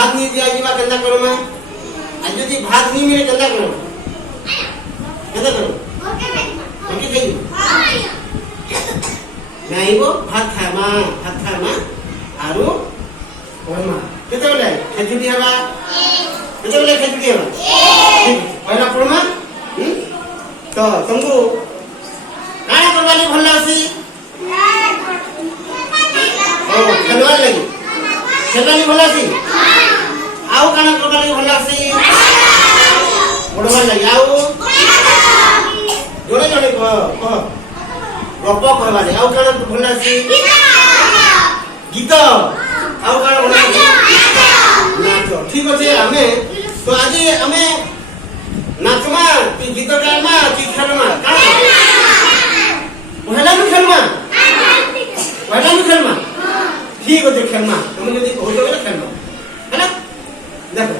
भात नहीं दिया जीवा केंदा करमा आज जदी भात नहीं मिले केंदा करो केंदा करो ओके गई नहीं वो भात खामा आरो करमा केते बोले खेचुड़ी हवा केते बोले खेचुड़ी हवा पहला करमा तो तुमको काना करवाली भल लासी ओ खेलवा लगी खेलवाली भल लासी आउ काना करवाली भल लासी पढ़वा लगी आउ जोड़े जोड़े को गप करवा ले आउ काना भल लासी गीत आउ काना भल लासी नाचो ठीक अछि हमें तो आज हमें नाचमा कि गीत गामा कि खेलमा काना पहला में खेलमा ठीक है खेलमा तुम यदि हो तो खेलमा है ना देखो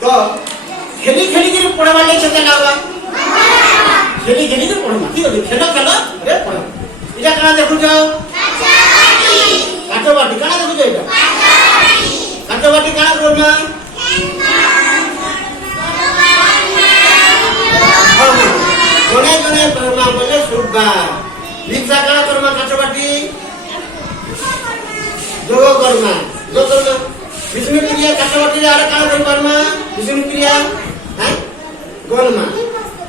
तो खेली के पढ़वा ले चलते लावा खेली के पढ़मा ठीक है खेलो रे पढ़ इटा काना देखु जाओ काटो बाटी काना देखु जाओ इटा काटो बाटी काना करमा गने परमा बोले सुबा लिप्सा काना करमा काटो बाटी जो करमा विष्णु क्रिया काटो बाटी रे आरे काना करमा विष्णु क्रिया हैं गनमा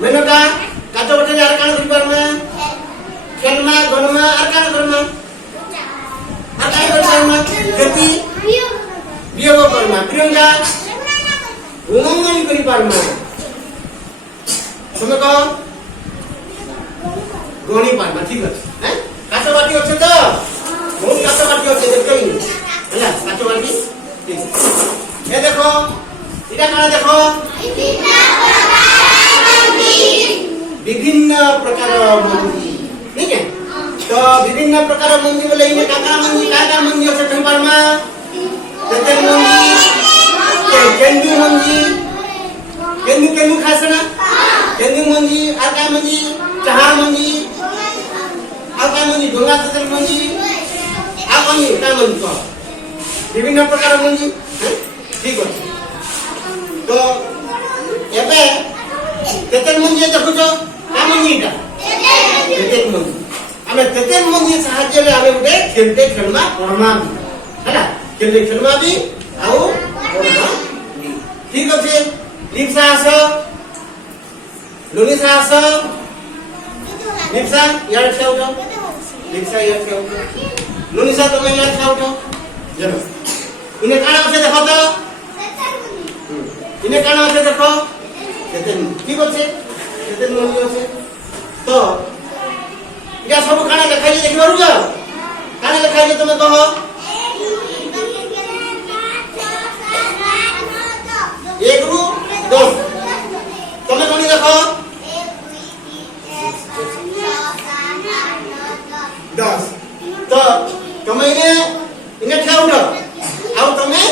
मेनका काटो बाटी रे आरे काना करमा खेलमा गनमा आर काना करमा गति वियोग करमा प्रियंका उमंगन करि परमा तुम कहो गणी पारमा ठीक है हैं काटो बाटी अच्छे तो बहुत काटो बाटी अच्छे देखई हैला काटो बाटी ठीक ये देखो इटा काना देखो विभिन्न प्रकार मंजी ठीक है तो विभिन्न प्रकार मंजी बोले इने काका मंजी अच्छे कहि पारमा तेते मंजी केंदू खासना केंदू मंजी आका मंजी चाहा मंजी आका मंजी डोंगा तेल मंजी आ मंजी का मंजी को विभिन्न प्रकार मंजी ठीक है तो एबे तेतेल मंजी देखो का मंजीटा तेतेल मंजी हमें तेतेल मंजी साहाय्य ले हमें उठे खेलते खेलमा पढ़मा है ना खेलमा भी आओ पढ़मा भी ठीक है लिप्सा आसो लुनिसा आसो लिप्सा यार खेउठो लिप्सा यार खेउठो लुनिसा तुम यार खेउठो जनो इने काना আছে দেখো তো इने काना আছে দেখো তেতেন ঠিক আছে তেতেন মনি আছে তো এটা সব কানা লেখাই দেখি পারু যাও কানা লেখাই তুমি কহ एक रु 10 तुम्हें गणी देखो 10 तो तुम्हें इने ठाउडो आउ तुम्हें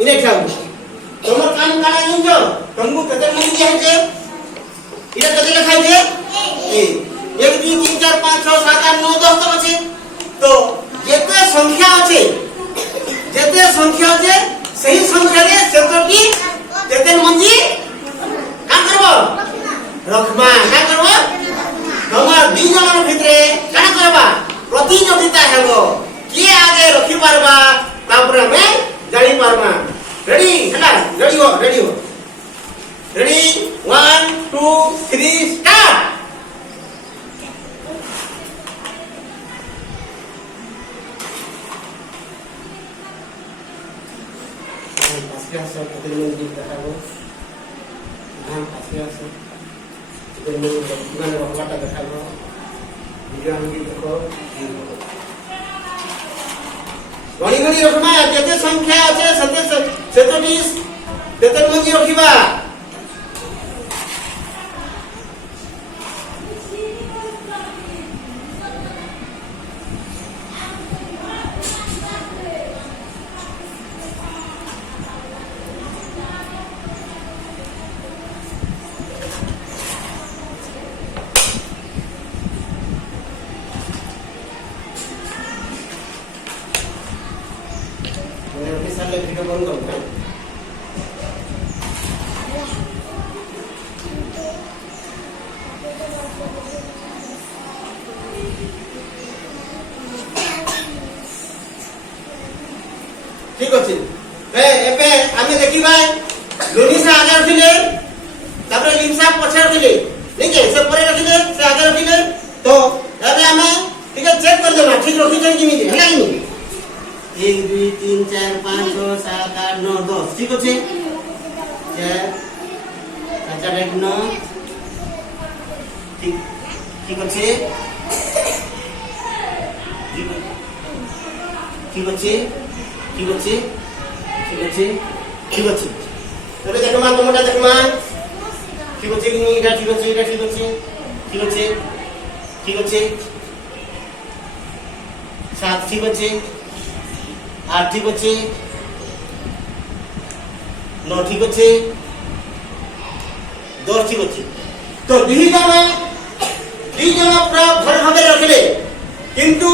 इने ठाउडो तुमर काम काना निंजो तुमको कते मन दिया है इने कते लिखाई दे 1 2 3 4 5 6 7 8 9 10 तक আছে तो जेते संख्या আছে सही संख्या रे सेतोटी तेतेल मंजी का करबो रखमा का करबो तमार दुई जनर भितरे का करबा प्रतियोगिता हेबो के आगे रखी पारबा तापर में जानि पारबा रेडी हला रेडी हो ready 1 2 3 start Asli kita menjadi tahu, asli kita menjadi mana orang kata tahu, dia menjadi tahu. Gani rokma, jete संख्या আছে সেতটি তেতেল মঞ্জি রখিবা वीडियो बंद करो। ঠিক আছে ଏବେ ଆମେ ଦେଖିବା ଲୋନିସା ଆଗେ ରଖିଲେ ତାପରେ ଲିମ୍ସା ପଛେ ରଖିଲେ ଠିକ ସେ ପରେ ରଖିଲେ ସେ ଆଗେ ରଖିଲେ ତ ଏବେ ଆମେ ଟିକେ ଚେକ୍ କରିଦେବା ଠିକ ରଖିଛନ୍ତି କେମିତି ହେଲା କି 1 2 3 4 5 6 7 8 9 10 ঠিক আছে 4 8 9 ঠিক আছে ঠিক আছে ঠিক আছে ঠিক আছে ঠিক আছে তবে দেখমা তোমরা দেখমা ঠিক আছে কি এটা ঠিক আছে এটা ঠিক আছে ঠিক আছে ঠিক আছে 7 ঠিক আছে 8 ঠিক আছে 9 ঠিক আছে 10 ঠিক আছে তো দুই জন পুরা ভাল ভাবে রাখলে কিন্তু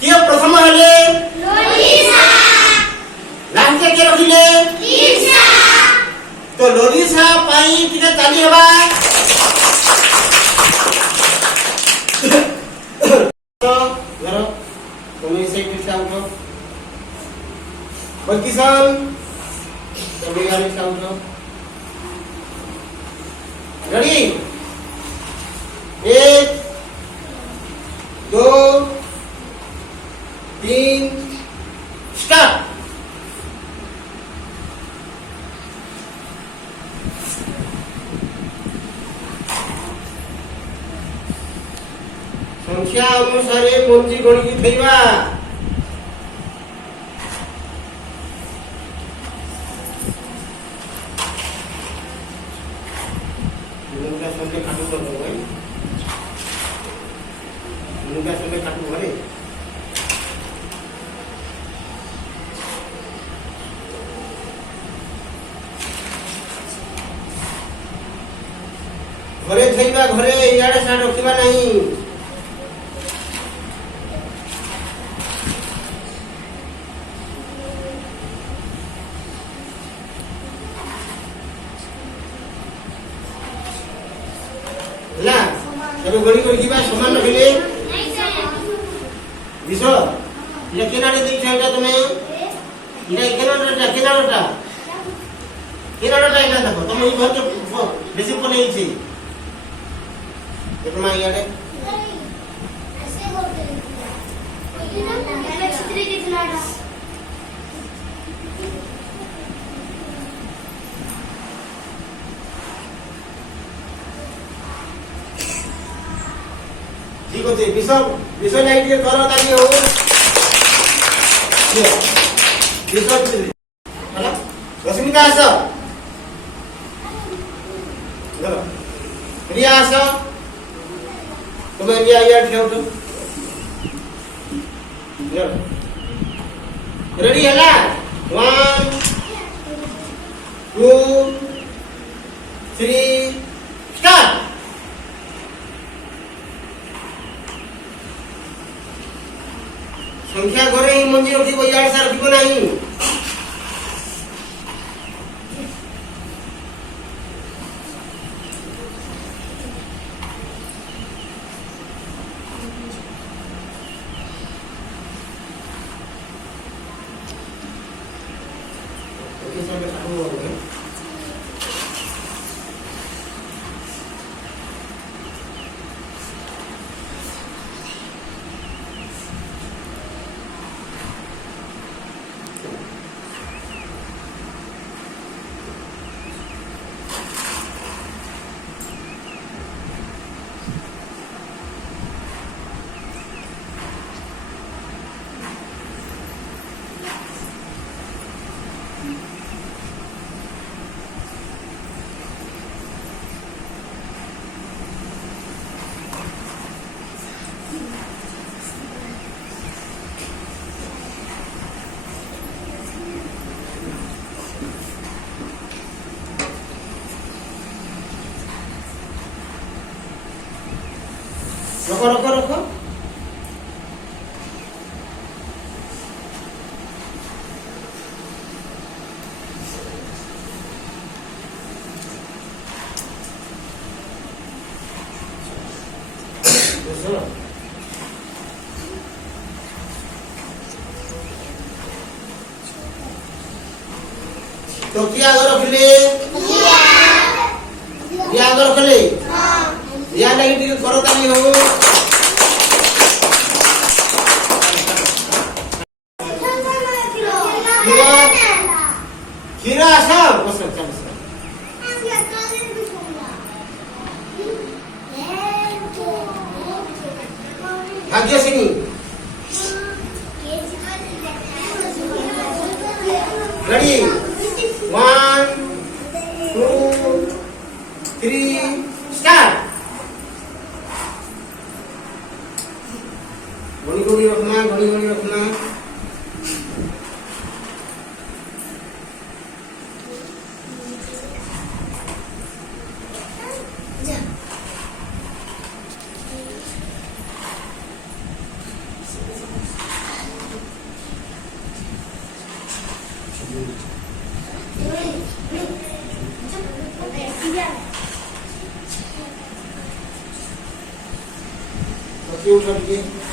কিয়ে প্রথম হলে লোনিসা লাস্টে কে রখিলে লিমসা তো লোনিসা পাই টিকে চালি হবা তো ধরো তুমি সে কিটা উঠো বকিসন তুমি গাড়ি উঠো रेडी 1 2 3 स्टार्ट संख्या अनुसार मंजी गणित थैबा उनका संगे काटू कर दो भाई उनका संगे काटू घरे घरे थैबा घरे इयाडे साड रखिबा नहीं ହେଲା ଏବେ ଗଣି କରି ଯିବା ସମାନ ରଖିଲେ ଦିଶ ଇଟା କେନାରେ ଦେଇଛ ଏଟା ତମେ ଇଟା କେନାରଟା କେନାରଟା ଏଟା ଦେଖ ତମେ ଏଇ ଘରକେ ବେଶୀ ପଲେଇଛି ଦେଖ ମା ଇଆଡେ ठीक আছে বিষ নাই দিয়ে কর তালি হো বিষ হলা রশ্মিতা আস চলো রিয়া আস তুমি রিয়া ইয়ার খেও তো रेडी है 1 2 3 स्टार्ट संख्या घरे ही मंजी रखिब यार सार रखिब नहीं ओके सब काटू हो गए रखो रखो रखो 됐어. तो क्या करो फिले या करो फिले या लगी टिक करो तानी हो खीरा सब बस चल बस भाग्य सिंह रेडी 1 2 3 start घड़ी रखना उठा दीजिए